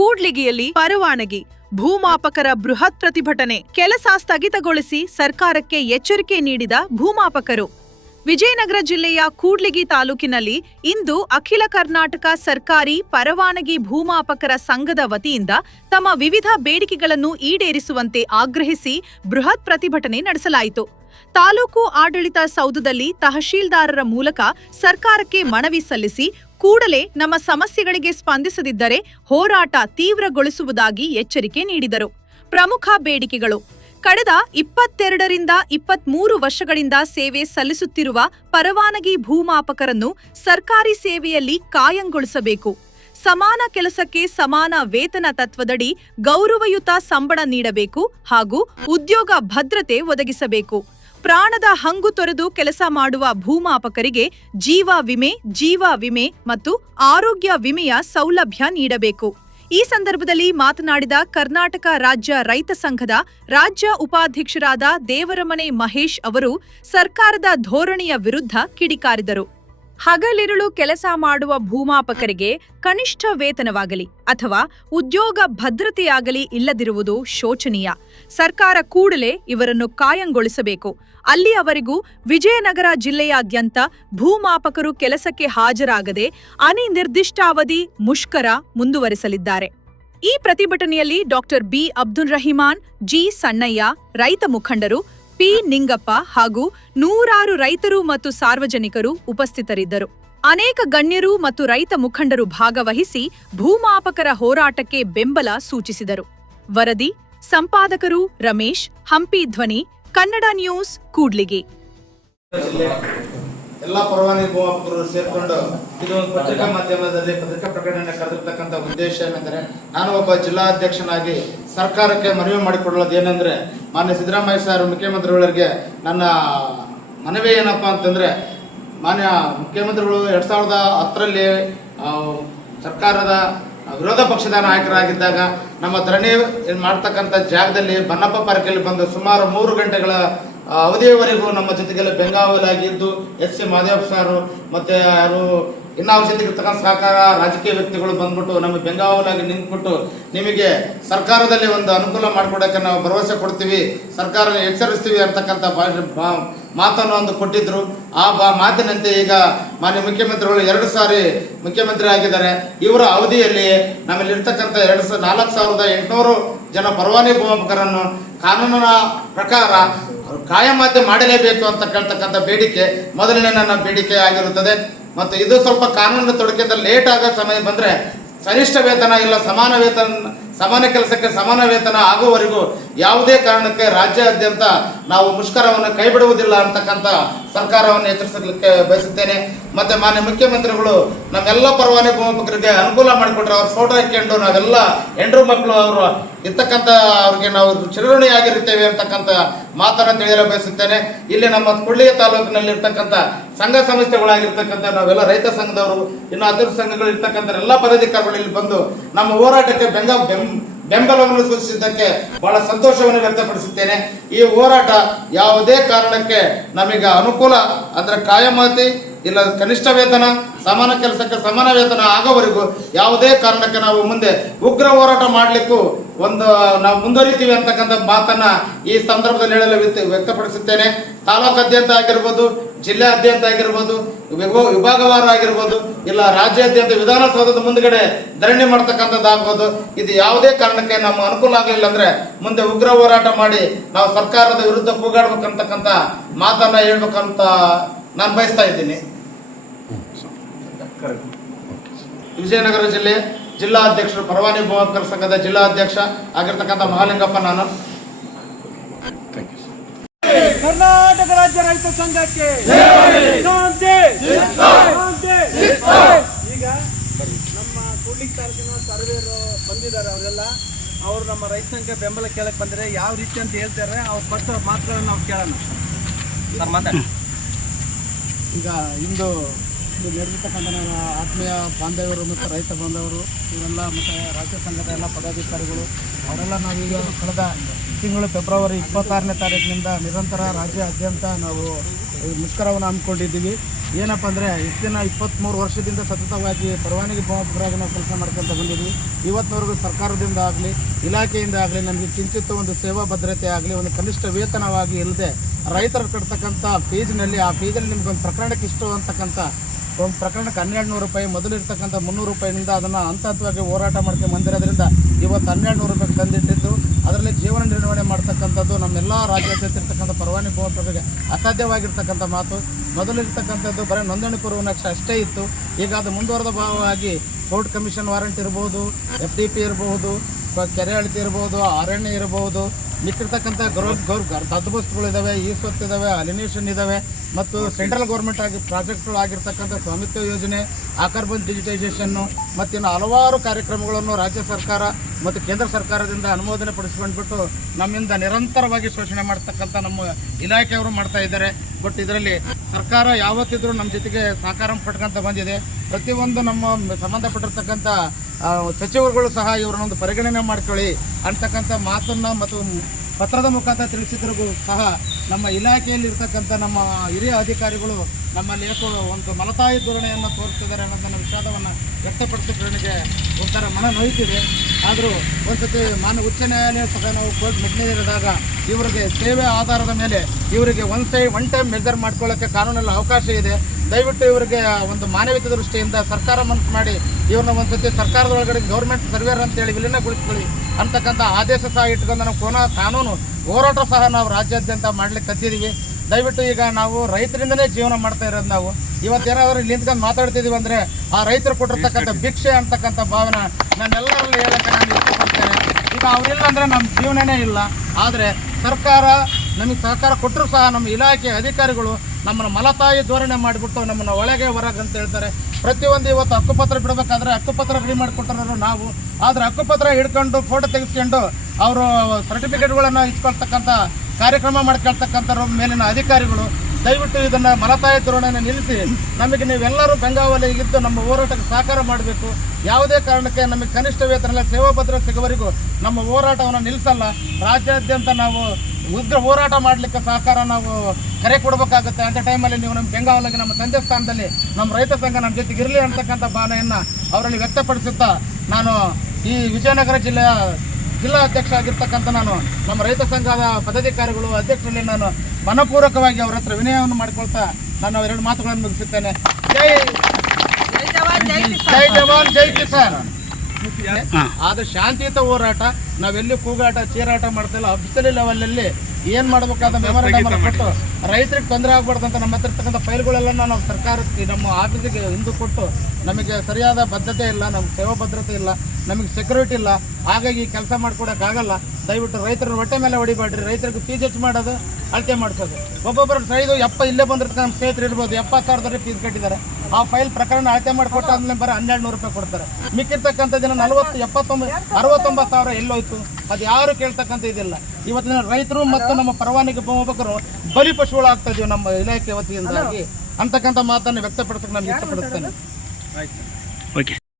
ಕೂಡ್ಲಿಗಿಯಲ್ಲಿ ಪರವಾನಗಿ ಭೂಮಾಪಕರ ಬೃಹತ್ ಪ್ರತಿಭಟನೆ, ಕೆಲಸ ಸ್ಥಗಿತಗೊಳಿಸಿ ಸರ್ಕಾರಕ್ಕೆ ಎಚ್ಚರಿಕೆ ನೀಡಿದ ಭೂಮಾಪಕರು. ವಿಜಯನಗರ ಜಿಲ್ಲೆಯ ಕೂಡ್ಲಿಗಿ ತಾಲೂಕಿನಲ್ಲಿ ಇಂದು ಅಖಿಲ ಕರ್ನಾಟಕ ಸರ್ಕಾರಿ ಪರವಾನಗಿ ಭೂಮಾಪಕರ ಸಂಘದ ವತಿಯಿಂದ ತಮ್ಮ ವಿವಿಧ ಬೇಡಿಕೆಗಳನ್ನು ಈಡೇರಿಸುವಂತೆ ಆಗ್ರಹಿಸಿ ಬೃಹತ್ ಪ್ರತಿಭಟನೆ ನಡೆಸಲಾಯಿತು. ತಾಲೂಕು ಆಡಳಿತ ಸೌಧದಲ್ಲಿ ತಹಶೀಲ್ದಾರರ ಮೂಲಕ ಸರ್ಕಾರಕ್ಕೆ ಮನವಿ ಸಲ್ಲಿಸಿ ಕೂಡಲೇ ನಮ್ಮ ಸಮಸ್ಯೆಗಳಿಗೆ ಸ್ಪಂದಿಸದಿದ್ದರೆ ಹೋರಾಟ ತೀವ್ರಗೊಳಿಸುವುದಾಗಿ ಎಚ್ಚರಿಕೆ ನೀಡಿದರು. ಪ್ರಮುಖ ಬೇಡಿಕೆಗಳು: ಕಳೆದ 22ರಿಂದ 23 ವರ್ಷಗಳಿಂದ ಸೇವೆ ಸಲ್ಲಿಸುತ್ತಿರುವ ಪರವಾನಗಿ ಭೂಮಾಪಕರನ್ನು ಸರ್ಕಾರಿ ಸೇವೆಯಲ್ಲಿ ಕಾಯಂಗೊಳಿಸಬೇಕು. ಸಮಾನ ಕೆಲಸಕ್ಕೆ ಸಮಾನ ವೇತನ ತತ್ವದಡಿ ಗೌರವಯುತ ಸಂಬಳ ನೀಡಬೇಕು ಹಾಗೂ ಉದ್ಯೋಗ ಭದ್ರತೆ ಒದಗಿಸಬೇಕು. ಪ್ರಾಣದ ಹಂಗು ತೊರೆದು ಕೆಲಸ ಮಾಡುವ ಭೂಮಾಪಕರಿಗೆ ಜೀವ ವಿಮೆ ಮತ್ತು ಆರೋಗ್ಯ ವಿಮೆಯ ಸೌಲಭ್ಯ ನೀಡಬೇಕು. ಈ ಸಂದರ್ಭದಲ್ಲಿ ಮಾತನಾಡಿದ ಕರ್ನಾಟಕ ರಾಜ್ಯ ರೈತ ಸಂಘದ ರಾಜ್ಯ ಉಪಾಧ್ಯಕ್ಷರಾದ ದೇವರಮನೆ ಮಹೇಶ್ ಅವರು ಸರ್ಕಾರದ ಧೋರಣೆಯ ವಿರುದ್ಧ ಕಿಡಿಕಾರಿದರು. ಹಗಲಿರುಳು ಕೆಲಸ ಮಾಡುವ ಭೂಮಾಪಕರಿಗೆ ಕನಿಷ್ಠ ವೇತನವಾಗಲಿ ಅಥವಾ ಉದ್ಯೋಗ ಭದ್ರತೆಯಾಗಲಿ ಇಲ್ಲದಿರುವುದು ಶೋಚನೀಯ. ಸರ್ಕಾರ ಕೂಡಲೇ ಇವರನ್ನು ಕಾಯಂಗೊಳಿಸಬೇಕು. ಅಲ್ಲಿಯವರೆಗೂ ವಿಜಯನಗರ ಜಿಲ್ಲೆಯಾದ್ಯಂತ ಭೂಮಾಪಕರು ಕೆಲಸಕ್ಕೆ ಹಾಜರಾಗದೆ ಅನಿರ್ದಿಷ್ಟಾವಧಿ ಮುಷ್ಕರ ಮುಂದುವರೆಸಲಿದ್ದಾರೆ. ಈ ಪ್ರತಿಭಟನೆಯಲ್ಲಿ doctor B Abdul Rahiman, G Sannayya, ರೈತ ಮುಖಂಡರು, ಪಿ ನಿಂಗಪ್ಪ ಹಾಗೂ ನೂರಾರು ರೈತರು ಮತ್ತು ಸಾರ್ವಜನಿಕರು ಉಪಸ್ಥಿತರಿದ್ದರು. ಅನೇಕ ಗಣ್ಯರು ಮತ್ತು ರೈತ ಮುಖಂಡರು ಭಾಗವಹಿಸಿ ಭೂಮಾಪಕರ ಹೋರಾಟಕ್ಕೆ ಬೆಂಬಲ ಸೂಚಿಸಿದರು. ವರದಿ ಸಂಪಾದಕರು ರಮೇಶ್, ಹಂಪಿ ಧ್ವನಿ, ಕನ್ನಡ ನ್ಯೂಸ್, ಕೂಡ್ಲಿಗಿ. ಎಲ್ಲ ಪರವಾನಗಿ ಭೂಮಾಪಕರು ಸೇರ್ಕೊಂಡು ಇದು ಒಂದು ಪತ್ರಿಕಾ ಮಾಧ್ಯಮದಲ್ಲಿ ಪತ್ರಿಕಾ ಪ್ರಕಟಣೆ ಕರೆದಿರ್ತಕ್ಕಂಥ ಉದ್ದೇಶ ಏನೆಂದರೆ, ನಾನು ಒಬ್ಬ ಜಿಲ್ಲಾಧ್ಯಕ್ಷನಾಗಿ ಸರ್ಕಾರಕ್ಕೆ ಮನವಿ ಮಾಡಿಕೊಳ್ಳೋದು ಏನೆಂದರೆ, ಮಾನ್ಯ ಸಿದ್ದರಾಮಯ್ಯ ಸರ್ ಮುಖ್ಯಮಂತ್ರಿಗಳಿಗೆ ನನ್ನ ಮನವಿ ಏನಪ್ಪ ಅಂತಂದರೆ, ಮಾನ್ಯ ಮುಖ್ಯಮಂತ್ರಿಗಳು 2010ರಲ್ಲಿ ಸರ್ಕಾರದ ವಿರೋಧ ಪಕ್ಷದ ನಾಯಕರಾಗಿದ್ದಾಗ ನಮ್ಮ ಧರಣಿ ಮಾಡ್ತಕ್ಕಂಥ ಜಾಗದಲ್ಲಿ ಬನ್ನಪ್ಪ ಪಾರ್ಕಲ್ಲಿ ಬಂದು ಸುಮಾರು 3 ಗಂಟೆಗಳ ಅವಧಿಯವರೆಗೂ ನಮ್ಮ ಜೊತೆಗೆಲ್ಲ ಬೆಂಗಾವಲಾಗಿದ್ದು ಎಸ್.ಸಿ. ಮಾದೇವ್ ಸಾರು ಮತ್ತು ಯಾರು ಇನ್ನೂ ಅವ್ರ ಜೊತೆಗಿರ್ತಕ್ಕಂಥ ಸಹಕಾರ ರಾಜಕೀಯ ವ್ಯಕ್ತಿಗಳು ಬಂದ್ಬಿಟ್ಟು ನಮಗೆ ಬೆಂಗಾವಲಾಗಿ ನಿಂತ್ಬಿಟ್ಟು ನಿಮಗೆ ಸರ್ಕಾರದಲ್ಲಿ ಒಂದು ಅನುಕೂಲ ಮಾಡಿಕೊಡೋಕ್ಕೆ ನಾವು ಭರವಸೆ ಕೊಡ್ತೀವಿ, ಸರ್ಕಾರ ಎಚ್ಚರಿಸ್ತೀವಿ ಅಂತಕ್ಕಂಥ ಮಾತನ್ನು ಒಂದು ಕೊಟ್ಟಿದ್ದರು. ಆ ಮಾತಿನಂತೆ ಈಗ ಮಾನ್ಯ ಮುಖ್ಯಮಂತ್ರಿಗಳು 2 ಸಾರಿ ಮುಖ್ಯಮಂತ್ರಿ ಆಗಿದ್ದಾರೆ. ಇವರ ಅವಧಿಯಲ್ಲಿ ನಮ್ಮಲ್ಲಿರ್ತಕ್ಕಂಥ 4,800 ಜನ ಪರವಾನಗಿ ಭೂಮಾಪಕರನ್ನು ಕಾನೂನಿನ ಪ್ರಕಾರ ಕಾಯಮಾತಿ ಮಾಡಲೇಬೇಕು ಅಂತ ಕೇಳ್ತಕ್ಕಂಥ ಬೇಡಿಕೆ ಮೊದಲನೇ ನನ್ನ ಬೇಡಿಕೆ ಆಗಿರುತ್ತದೆ. ಮತ್ತು ಇದು ಸ್ವಲ್ಪ ಕಾನೂನು ತೊಡಕಿಂದ ಲೇಟ್ ಆಗೋ ಸಮಯ ಬಂದರೆ ಕನಿಷ್ಠ ವೇತನ ಇಲ್ಲ ಸಮಾನ ಕೆಲಸಕ್ಕೆ ಸಮಾನ ವೇತನ ಆಗುವವರೆಗೂ ಯಾವುದೇ ಕಾರಣಕ್ಕೆ ರಾಜ್ಯಾದ್ಯಂತ ನಾವು ಮುಷ್ಕರವನ್ನು ಕೈಬಿಡುವುದಿಲ್ಲ ಅಂತಕ್ಕಂಥ ಸರ್ಕಾರವನ್ನು ಎಚ್ಚರಿಸಲಿಕ್ಕೆ ಬಯಸುತ್ತೇನೆ. ಮತ್ತು ಮಾನ್ಯ ಮುಖ್ಯಮಂತ್ರಿಗಳು ನಮ್ಮೆಲ್ಲ ಪರವಾನಗಿ ಭೂಮಾಪಕರಿಗೆ ಅನುಕೂಲ ಮಾಡಿಕೊಟ್ರೆ ಅವ್ರ ಫೋಟೋ ಹಾಕ್ಕೊಂಡು ನಾವೆಲ್ಲ ಹೆಂಡ್ರು ಮಕ್ಕಳು ಅವರು ಇರ್ತಕ್ಕಂಥ ಅವ್ರಿಗೆ ನಾವು ಚಿರಋಣಿಯಾಗಿರುತ್ತೇವೆ ಅಂತಕ್ಕಂಥ ಮಾತನ್ನು ತಿಳಿಯಲು ಬಯಸುತ್ತೇನೆ. ಇಲ್ಲಿ ನಮ್ಮ ಕೂಡ್ಲಿಗಿ ತಾಲೂಕಿನಲ್ಲಿ ಇರ್ತಕ್ಕಂಥ ಸಂಘ ಸಂಸ್ಥೆಗಳಾಗಿರ್ತಕ್ಕಂಥ ನಾವೆಲ್ಲ ರೈತ ಸಂಘದವರು, ಇನ್ನು ಅತಿಥಿ ಸಂಘಗಳು ಇರ್ತಕ್ಕಂಥ ಎಲ್ಲ ಪದಾಧಿಕಾರಿಗಳು ಇಲ್ಲಿ ಬಂದು ನಮ್ಮ ಹೋರಾಟಕ್ಕೆ ಬೆಂಬಲವನ್ನು ಸೂಚಿಸಿದ್ದಕ್ಕೆ ಬಹಳ ಸಂತೋಷವನ್ನು ವ್ಯಕ್ತಪಡಿಸುತ್ತೇನೆ. ಈ ಹೋರಾಟ ಯಾವುದೇ ಕಾರಣಕ್ಕೆ ನಮಗೆ ಅನುಕೂಲ ಅಂದರೆ ಕಾಯಮಾತಿ ಇಲ್ಲ ಕನಿಷ್ಠ ವೇತನ, ಸಮಾನ ಕೆಲಸಕ್ಕೆ ಸಮಾನ ವೇತನ ಆಗೋವರೆಗೂ ಯಾವುದೇ ಕಾರಣಕ್ಕೆ ನಾವು ಮುಂದೆ ಉಗ್ರ ಹೋರಾಟ ಮಾಡಲಿಕ್ಕೂ ನಾವು ಮುಂದುವರಿತೀವಿ ಅಂತಕ್ಕಂಥ ಮಾತನ್ನು ಈ ಸಂದರ್ಭದಲ್ಲಿ ಹೇಳಲು ವ್ಯಕ್ತಪಡಿಸುತ್ತೇನೆ. ತಾಲೂಕಾದ್ಯಂತ ಆಗಿರ್ಬೋದು, ಜಿಲ್ಲೆಯಾದ್ಯಂತ ಆಗಿರ್ಬೋದು, ವಿಭಾಗವಾರ ಆಗಿರ್ಬೋದು, ಇಲ್ಲ ರಾಜ್ಯಾದ್ಯಂತ ವಿಧಾನಸೌಧದ ಮುಂದ್ಗಡೆ ಧರಣಿ ಮಾಡ್ತಕ್ಕಂಥದ್ದಾಗ್ಬೋದು. ಇದು ಯಾವುದೇ ಕಾರಣಕ್ಕೆ ನಮ್ಮ ಅನುಕೂಲ ಆಗಲಿಲ್ಲ ಅಂದರೆ ಮುಂದೆ ಉಗ್ರ ಹೋರಾಟ ಮಾಡಿ ನಾವು ಸರ್ಕಾರದ ವಿರುದ್ಧ ಕೂಗಾಡ್ಬೇಕಂತಕ್ಕಂಥ ಮಾತನ್ನು ಹೇಳ್ಬೇಕಂತ ನಾನು ಬಯಸ್ತಾ ಇದ್ದೀನಿ. ವಿಜಯನಗರ ಜಿಲ್ಲೆ ಜಿಲ್ಲಾಧ್ಯಕ್ಷರು, ಪರವಾನಗಿ ಭೂಮಾಪಕರ ಸಂಘದ ಜಿಲ್ಲಾಧ್ಯಕ್ಷ ಆಗಿರ್ತಕ್ಕಂಥ ಮಹಾಲಿಂಗಪ್ಪ ನಾನು. ಕರ್ನಾಟಕ ರಾಜ್ಯ ರೈತ ಸಂಘಕ್ಕೆ ಈಗ ನಮ್ಮ ಕೂಡ್ಲಿಗಿ ತಾಲೂಕಿನ ಸರ್ವೇರು ಬಂದಿದ್ದಾರೆ. ಅವರೆಲ್ಲ ಅವರು ನಮ್ಮ ರೈತ ಸಂಘ ಬೆಂಬಲ ಕೇಳಕ್ಕೆ ಬಂದರೆ ಯಾವ ರೀತಿ ಅಂತ ಹೇಳ್ತಾರೆ, ಅವ್ರು ಫಸ್ಟ್ ಮಾತುಗಳನ್ನು ನಾವು ಕೇಳೋಣ. ಸರ್ ಮಾತಾಡಿ. ಈಗ ಇಂದು ನಡೆದಿರ್ತಕ್ಕಂಥ ನನ್ನ ಆತ್ಮೀಯ ಬಾಂಧವರು ಮತ್ತು ರೈತ ಬಾಂಧವರು ಇವರೆಲ್ಲ ಮತ್ತು ರಾಜ್ಯ ಸಂಘದ ಎಲ್ಲ ಪದಾಧಿಕಾರಿಗಳು ಅವರೆಲ್ಲ ನಾವೀಗ ಕಳೆದ ತಿಂಗಳು ಫೆಬ್ರವರಿ 26ನೇ ತಾರೀಕಿನಿಂದ ನಿರಂತರ ರಾಜ್ಯಾದ್ಯಂತ ನಾವು ಮುಷ್ಕರವನ್ನು ಹಮ್ಮಿಕೊಂಡಿದ್ದೀವಿ. ಏನಪ್ಪ ಅಂದರೆ ಇಷ್ಟು ದಿನ 23 ವರ್ಷದಿಂದ ಸತತವಾಗಿ ಪರವಾನಗಿ ಭೂಮಾಪಕರಾಗಿ ನಾವು ಕೆಲಸ ಮಾಡ್ಕೊತ ಬಂದಿದ್ವಿ. ಇವತ್ತಿನವರೆಗೂ ಸರ್ಕಾರದಿಂದ ಆಗಲಿ ಇಲಾಖೆಯಿಂದ ಆಗಲಿ ನಮಗೆ ಕಿಂಚಿತ್ತು ಒಂದು ಸೇವಾ ಭದ್ರತೆ ಆಗಲಿ ಒಂದು ಕನಿಷ್ಠ ವೇತನವಾಗಿ ಇಲ್ಲದೆ ರೈತರು ಕಟ್ತಕ್ಕಂಥ ಫೀಸ್ನಲ್ಲಿ ಆ ಫೀಸಲ್ಲಿ ನಿಮ್ಗೊಂದು ಪ್ರಕರಣಕ್ಕೆ ಇಷ್ಟು ಅಂತಕ್ಕಂಥ ಒಂದು ಪ್ರಕರಣಕ್ಕೆ 1200 ರೂಪಾಯಿ ಮೊದಲು ಇರ್ತಕ್ಕಂಥ 300 ರೂಪಾಯಿನಿಂದ ಅದನ್ನು ಹಂತ ಹಂತವಾಗಿ ಹೋರಾಟ ಮಾಡ್ಕೊಂಡು ಬಂದಿರೋದ್ರಿಂದ ಇವತ್ತು 1200 ರೂಪಾಯಿಗೆ ತಂದಿಟ್ಟಿದ್ದು ಅದರಲ್ಲಿ ಜೀವನ ನಿರ್ವಹಣೆ ಮಾಡ್ತಕ್ಕಂಥದ್ದು ನಮ್ಮೆಲ್ಲ ರಾಜ್ಯಾದ್ಯಂತ ಇರ್ತಕ್ಕಂಥ ಪರವಾನಗಿ ಭೂಮಾಪಕರಿಗೆ ಅಸಾಧ್ಯವಾಗಿರ್ತಕ್ಕಂಥ ಮಾತು. ಮೊದಲಿರ್ತಕ್ಕಂಥದ್ದು ಬರೀ ನೋಂದಣಿ ಪೂರ್ವ ನಕ್ಷೆ ಅಷ್ಟೇ ಇತ್ತು. ಈಗ ಅದು ಮುಂದುವರೆದ ಭಾಗವಾಗಿ ಕೋರ್ಟ್ ಕಮಿಷನ್ ವಾರಂಟ್ ಇರ್ಬೋದು, FDP ಇರ್ಬೋದು, ಕೆರೆ ಅಳತೆ ಇರ್ಬೋದು, ಅರಣ್ಯ ಇರ್ಬೋದು, ಮಿಕ್ಕಿರ್ತಕ್ಕಂಥ ದತ್ತುಬಸ್ತುಗಳಿದ್ದಾವೆ, ಸ್ವತ್ತು ಇದ್ದಾವೆ, ಅಲಿನೇಷನ್ ಇದ್ದಾವೆ ಮತ್ತು ಸೆಂಟ್ರಲ್ ಗೌರ್ಮೆಂಟ್ ಆಗಿ ಪ್ರಾಜೆಕ್ಟ್ಗಳು ಆಗಿರ್ತಕ್ಕಂಥ ಸ್ವಾಮಿತ್ವ ಯೋಜನೆ, ಆಕಾರ್ಬನ್ ಡಿಜಿಟೈಸೇಷನ್ನು ಮತ್ತು ಇನ್ನು ಹಲವಾರು ಕಾರ್ಯಕ್ರಮಗಳನ್ನು ರಾಜ್ಯ ಸರ್ಕಾರ ಮತ್ತು ಕೇಂದ್ರ ಸರ್ಕಾರದಿಂದ ಅನುಮೋದನೆ ಪಡಿಸ್ಕೊಂಡ್ಬಿಟ್ಟು ನಮ್ಮಿಂದ ನಿರಂತರವಾಗಿ ಶೋಷಣೆ ಮಾಡ್ತಕ್ಕಂಥ ನಮ್ಮ ಇಲಾಖೆಯವರು ಮಾಡ್ತಾ ಇದ್ದಾರೆ. ಬಟ್ ಇದರಲ್ಲಿ ಸರ್ಕಾರ ಯಾವತ್ತಿದ್ರೂ ನಮ್ಮ ಜೊತೆಗೆ ಸಹಕಾರ ಪಡ್ಕೊಂತ ಬಂದಿದೆ. ಪ್ರತಿಯೊಂದು ನಮ್ಮ ಸಂಬಂಧಪಟ್ಟಿರ್ತಕ್ಕಂಥ ಸಚಿವರುಗಳು ಸಹ ಇವರನ್ನೊಂದು ಪರಿಗಣನೆ ಮಾಡ್ಕೊಳ್ಳಿ ಅಂತಕ್ಕಂಥ ಮಾತನ್ನು ಮತ್ತು ಪತ್ರದ ಮುಖಾಂತರ ತಿಳಿಸಿದ್ರಿಗೂ ಸಹ ನಮ್ಮ ಇಲಾಖೆಯಲ್ಲಿ ಇರ್ತಕ್ಕಂಥ ನಮ್ಮ ಹಿರಿಯ ಅಧಿಕಾರಿಗಳು ನಮ್ಮಲ್ಲಿ ಏಕೋ ಒಂದು ಮಲತಾಯಿ ಧೋರಣೆಯನ್ನು ತೋರಿಸ್ತಿದ್ದಾರೆ ಅನ್ನೋದನ್ನು ವಿಷಾದವನ್ನು ವ್ಯಕ್ತಪಡಿಸೋಕೆ ನನಗೆ ಒಂಥರ ಮನ ನೋಯ್ತಿದೆ. ಆದರೂ ಒಂದ್ಸತಿ ಮಾನ್ಯ ಉಚ್ಚ ನ್ಯಾಯಾಲಯ ಸಹ ನಾವು ಕೋರ್ಟ್ ಮೆಟ್ಟಿನಿರಿದಾಗ ಇವರಿಗೆ ಸೇವೆ ಆಧಾರದ ಮೇಲೆ ಇವರಿಗೆ ಒನ್ ಟೈಮ್ ಮೆಜರ್ ಮಾಡ್ಕೊಳ್ಳೋಕ್ಕೆ ಕಾನೂನಲ್ಲಿ ಅವಕಾಶ ಇದೆ. ದಯವಿಟ್ಟು ಇವರಿಗೆ ಒಂದು ಮಾನವೀಯತೆ ದೃಷ್ಟಿಯಿಂದ ಸರ್ಕಾರ ಮನಸ್ಸು ಮಾಡಿ ಇವ್ರನ್ನ ಒಂದ್ಸತಿ ಸರ್ಕಾರದ ಒಳಗಡೆ ಗೌರ್ಮೆಂಟ್ ಸರ್ವೇರ್ ಅಂತೇಳಿ ವಿಲೀನಗೊಳಿಸ್ಕೊಳ್ಳಿ ಅಂತಕ್ಕಂಥ ಆದೇಶ ಸಹ ಇಟ್ಕೊಂಡು ನಾವು ಕಾನೂನು ಹೋರಾಟ ಸಹ ನಾವು ರಾಜ್ಯಾದ್ಯಂತ ಮಾಡ್ಲಿಕ್ಕೆ ಕತ್ತಿದ್ದೀವಿ. ದಯವಿಟ್ಟು ಈಗ ನಾವು ರೈತರಿಂದನೇ ಜೀವನ ಮಾಡ್ತಾ ಇರೋದು. ನಾವು ಇವತ್ತೇನಾದರೂ ಇಲ್ಲಿ ನಿಂತ್ಕೊಂಡು ಮಾತಾಡ್ತಿದ್ದೀವಿ ಅಂದರೆ ಆ ರೈತರು ಕೊಟ್ಟಿರ್ತಕ್ಕಂಥ ಭಿಕ್ಷೆ ಅಂತಕ್ಕಂಥ ಭಾವನೆ ನಾನೆಲ್ಲರಲ್ಲಿ ಹೇಳೋಕ್ಕೆ ನಾನು ಇಷ್ಟಪಡ್ತೇನೆ. ಈಗ ಅವರಿಲ್ಲ ಅಂದರೆ ನಮ್ಮ ಜೀವನನೇ ಇಲ್ಲ. ಆದರೆ ಸರ್ಕಾರ ನಮಗೆ ಸಹಕಾರ ಕೊಟ್ಟರು ಸಹ ನಮ್ಮ ಇಲಾಖೆ ಅಧಿಕಾರಿಗಳು ನಮ್ಮನ್ನು ಮಲತಾಯಿ ಧೋರಣೆ ಮಾಡಿಬಿಟ್ಟು ನಮ್ಮನ್ನು ಒಳಗೆ ಹೊರಗೆ ಅಂತ ಹೇಳ್ತಾರೆ. ಪ್ರತಿಯೊಂದು ಇವತ್ತು ಹಕ್ಕುಪತ್ರ ಬಿಡಬೇಕಾದ್ರೆ ಹಕ್ಕುಪತ್ರ ರೆಡಿ ಮಾಡಿಕೊಟ್ಟರು ನಾವು. ಆದರೆ ಹಕ್ಕುಪತ್ರ ಹಿಡ್ಕೊಂಡು ಫೋಟೋ ತೆಗೆಸ್ಕೊಂಡು ಅವರು ಸರ್ಟಿಫಿಕೇಟ್ಗಳನ್ನು ಇಸ್ಕೊಳ್ತಕ್ಕಂಥ ಕಾರ್ಯಕ್ರಮ ಮಾಡ್ಕೊಳ್ತಕ್ಕಂಥವ್ರ ಮೇಲಿನ ಅಧಿಕಾರಿಗಳು ದಯವಿಟ್ಟು ಇದನ್ನು ಮಲತಾಯಿ ಧೋರಣೆಯನ್ನು ನಿಲ್ಲಿಸಿ ನಮಗೆ ನೀವೆಲ್ಲರೂ ಬೆಂಗಾವಲಿಗಿದ್ದು ನಮ್ಮ ಹೋರಾಟಕ್ಕೆ ಸಹಕಾರ ಮಾಡಬೇಕು. ಯಾವುದೇ ಕಾರಣಕ್ಕೆ ನಮಗೆ ಕನಿಷ್ಠ ವೇತನ ಸೇವಾ ಭದ್ರತೆ ಸಿಗುವವರೆಗೂ ನಮ್ಮ ಹೋರಾಟವನ್ನು ನಿಲ್ಲಿಸಲ್ಲ. ರಾಜ್ಯಾದ್ಯಂತ ನಾವು ಉಗ್ರ ಹೋರಾಟ ಮಾಡಲಿಕ್ಕೆ ಸಹಕಾರ ನಾವು ಕರೆ ಕೊಡಬೇಕಾಗುತ್ತೆ. ಅಂಥ ಟೈಮಲ್ಲಿ ನೀವು ನಮ್ಮ ಬೆಂಗಾವಲಿಗೆ ನಮ್ಮ ತಂದೆ ಸ್ಥಾನದಲ್ಲಿ ನಮ್ಮ ರೈತ ಸಂಘ ನಮ್ಮ ಜೊತೆಗೆ ಇರಲಿ ಅಂತಕ್ಕಂಥ ಭಾವನೆಯನ್ನು ಅವರಲ್ಲಿ ವ್ಯಕ್ತಪಡಿಸುತ್ತಾ ನಾನು ಈ ವಿಜಯನಗರ ಜಿಲ್ಲೆಯ ಜಿಲ್ಲಾ ಅಧ್ಯಕ್ಷ ಆಗಿರ್ತಕ್ಕಂಥ ನಾನು ನಮ್ಮ ರೈತ ಸಂಘದ ಪದಾಧಿಕಾರಿಗಳು ಅಧ್ಯಕ್ಷರಲ್ಲಿ ನಾನು ಮನಪೂರ್ವಕವಾಗಿ ಅವರ ಹತ್ರ ವಿನಯವನ್ನು ಮಾಡಿಕೊಳ್ತಾ ನಾನು 2 ಮಾತುಗಳನ್ನು ಮುಗಿಸುತ್ತೇನೆ. ಜೈ ಜವಾನ್ ಜೈ ಕಿಸಾನ್. ಆದ್ರೆ ಶಾಂತಿಯುತ ಹೋರಾಟ ನಾವೆಲ್ಲಿ ಕೂಗಾಟ ಚೀರಾಟ ಮಾಡ್ತಿಲ್ಲ. ಅಫಿಷಿಯಲ್ ಲೆವೆಲಲ್ಲಿ ಏನು ಮಾಡಬೇಕಾದ ಮೆಮೊರಂಡಮ್ ಕೊಟ್ಟು ರೈತರಿಗೆ ತೊಂದರೆ ಆಗ್ಬಾರ್ದು ಅಂತ ನಮ್ಮ ಹತ್ರ ಇರ್ತಕ್ಕಂಥ ಫೈಲ್ಗಳೆಲ್ಲ ನಾವು ಸರ್ಕಾರಕ್ಕೆ ನಮ್ಮ ಆಫೀಸಿಗೆ ಹಿಂದೆ ಕೊಟ್ಟು ನಮಗೆ ಸರಿಯಾದ ಬದ್ಧತೆ ಇಲ್ಲ, ನಮ್ಗೆ ಸೇವಾ ಭದ್ರತೆ ಇಲ್ಲ, ನಮಗೆ ಸೆಕ್ಯೂರಿಟಿ ಇಲ್ಲ. ಹಾಗಾಗಿ ಕೆಲಸ ಮಾಡ್ಕೊಡೋಕ್ಕಾಗಲ್ಲ. ದಯವಿಟ್ಟು ರೈತರ ಹೊಟ್ಟೆ ಮೇಲೆ ಹೊಡಿಬೇಡ್ರಿ. ರೈತರಿಗೆ ಫೀಸ್ ಹೆಚ್ಚು ಮಾಡೋದು, ಅಳತೆ ಮಾಡಿಸೋದು. ಒಬ್ಬೊಬ್ಬರು ಸೈದು ಇಲ್ಲೇ ಬಂದಿರ್ತಾರೆ ನಮ್ಮ ಸ್ನೇಹಿತರು ಇರ್ಬೋದು 70,000 ಫೀಸ್ ಕಟ್ಟಿದ್ದಾರೆ. ಆ ಫೈಲ್ ಪ್ರಕರಣ ಅಳತೆ ಮಾಡಿಕೊಟ್ಟು ಆದ್ಮೇಲೆ ಬರೀ 1,200 ರೂಪಾಯಿ ಕೊಡ್ತಾರೆ. ಮಿಕ್ಕಿರ್ತಕ್ಕಂಥ ದಿನ 40, 79, 69,000 ಎಲ್ಲೋಯ್ತು ಅದು ಯಾರು ಕೇಳ್ತಕ್ಕಂಥ ಇದಿಲ್ಲ. ಇವತ್ತಿನ ರೈತರು ಮತ್ತು ನಮ್ಮ ಪರವಾನಗಿ ಭೂಮಾಪಕರು ಬಲಿ ಪಶುಗಳು ಆಗ್ತಾ ಇದೀವಿ ನಮ್ಮ ಇಲಾಖೆ ವತಿಯಿಂದಾಗಿ ಅಂತಕ್ಕಂಥ ಮಾತನ್ನು ವ್ಯಕ್ತಪಡಿಸಕ್ಕೆ ನಾನು ಇಷ್ಟಪಡುತ್ತೇನೆ. ಓಕೆ.